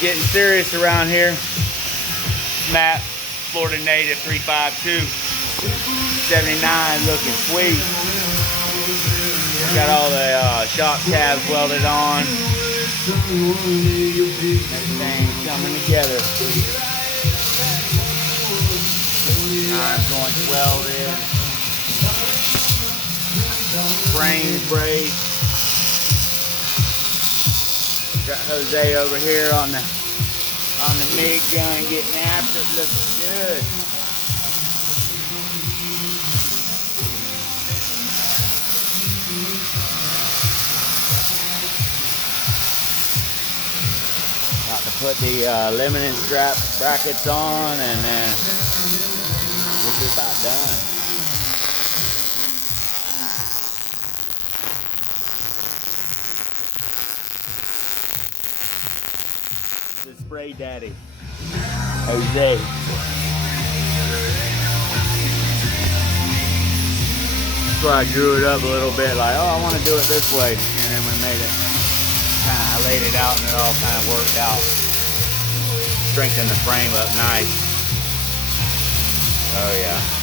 getting serious around here. Matt, Florida native 352, 79, looking sweet. Got all the shock tabs welded on. Everything's coming together. Time joints welded. Frames braced. Got Jose over here on the MIG gun getting after it. Looks good. Got to put the limiting strap brackets on, and then we'll be about done. The spray daddy, Jose. So I drew it up a little bit, like, oh, I want to do it this way, and then we made it. I laid it out and it all kind of worked out. Strengthened the frame up nice. Oh yeah.